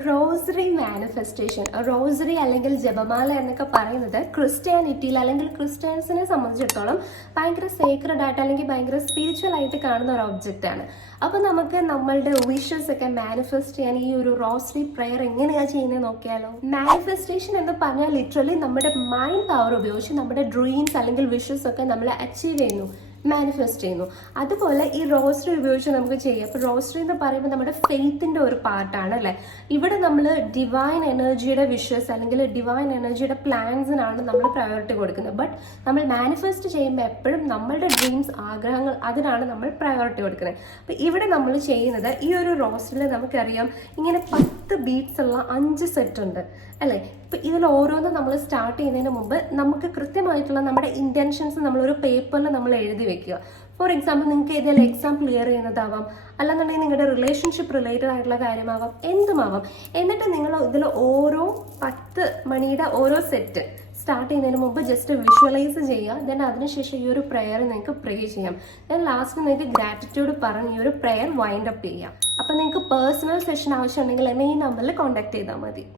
Rosary manifestation rosary അല്ലെങ്കിൽ ജപമാല എന്നൊക്കെ പറയുന്നത് ക്രിസ്ത്യാനിറ്റിയിൽ അല്ലെങ്കിൽ ക്രിസ്ത്യൻസിനെ സംബന്ധിച്ചിടത്തോളം ഭയങ്കര സേക്രഡ് ആയിട്ട് അല്ലെങ്കിൽ ഭയങ്കര സ്പിരിച്വൽ ആയിട്ട് കാണുന്ന ഒരു ഒബ്ജക്റ്റ് ആണ്. അപ്പോൾ നമുക്ക് നമ്മളുടെ വിഷസ് ഒക്കെ മാനിഫെസ്റ്റ് ചെയ്യാൻ ഈ ഒരു റോസറി പ്രെയർ എങ്ങനെയാ ചെയ്യുന്നത് നോക്കിയാലോ? മാനിഫെസ്റ്റേഷൻ എന്ന് പറഞ്ഞാൽ ലിറ്ററലി നമ്മുടെ മൈൻഡ് പവർ ഉപയോഗിച്ച് നമ്മുടെ ഡ്രീംസ് അല്ലെങ്കിൽ വിഷസ് ഒക്കെ നമ്മൾ അച്ചീവ് ചെയ്യുന്നു. മാനിഫെസ്റ്റ് ചെയ്യുന്നു. അതുപോലെ ഈ റോസ്റ്ററി ഉപയോഗിച്ച് നമുക്ക് ചെയ്യാം. അപ്പോൾ റോസ്റ്ററി എന്ന് പറയുമ്പോൾ നമ്മുടെ ഫെയ്ത്തിന്റെ ഒരു പാർട്ടാണ് അല്ലേ? ഇവിടെ നമ്മൾ ഡിവൈൻ എനർജിയുടെ വിഷസ് അല്ലെങ്കിൽ ഡിവൈൻ എനർജിയുടെ പ്ലാൻസിനാണ് നമ്മൾ പ്രയോറിറ്റി കൊടുക്കുന്നത്. ബട്ട് നമ്മൾ മാനിഫെസ്റ്റ് ചെയ്യുമ്പോൾ എപ്പോഴും നമ്മളുടെ ഡ്രീംസ് ആഗ്രഹങ്ങൾ അതിനാണ് നമ്മൾ പ്രയോറിറ്റി കൊടുക്കുന്നത്. അപ്പോൾ ഇവിടെ നമ്മൾ ചെയ്യുന്നത് ഈ ഒരു റോസ്റ്ററിൽ നമുക്കറിയാം ഇങ്ങനെ പത്ത് ബീറ്റ്സ് ഉള്ള അഞ്ച് സെറ്റ് ഉണ്ട് അല്ലേ? ഇപ്പൊ ഇതിൽ ഓരോന്നും നമ്മൾ സ്റ്റാർട്ട് ചെയ്യുന്നതിന് മുമ്പ് നമുക്ക് കൃത്യമായിട്ടുള്ള നമ്മുടെ ഇന്റൻഷൻസ് നമ്മൾ ഒരു പേപ്പറിൽ നമ്മൾ എഴുതി വെക്കുക. ഫോർ എക്സാമ്പിൾ നിങ്ങൾക്ക് ഏതെങ്കിലും എക്സാം ക്ലിയർ ചെയ്യുന്നതാവാം അല്ലെന്നുണ്ടെങ്കിൽ നിങ്ങളുടെ റിലേഷൻഷിപ്പ് റിലേറ്റഡ് ആയിട്ടുള്ള കാര്യമാവാം എന്തുമാവാം. എന്നിട്ട് നിങ്ങൾ ഇതിൽ ഓരോ പത്ത് മണിയുടെ ഓരോ സെറ്റ് സ്റ്റാർട്ട് ചെയ്യുന്നതിന് മുമ്പ് ജസ്റ്റ് വിഷ്വലൈസ് ചെയ്യുക. ദെൻ അതിനുശേഷം ഈ ഒരു പ്രെയർ നിങ്ങൾക്ക് പ്രേ ചെയ്യാം. ദെൻ ലാസ്റ്റ് നിങ്ങൾക്ക് ഗ്രാറ്റിറ്റ്യൂഡ് പറഞ്ഞ് ഈ ഒരു പ്രെയർ വൈൻഡ് അപ്പ് ചെയ്യാം. അപ്പം നിങ്ങൾക്ക് പേഴ്സണൽ സെഷൻ ആവശ്യമുണ്ടെങ്കിൽ എന്നെ ഈ നമ്പറിൽ കോൺടാക്ട് ചെയ്താൽ മതി.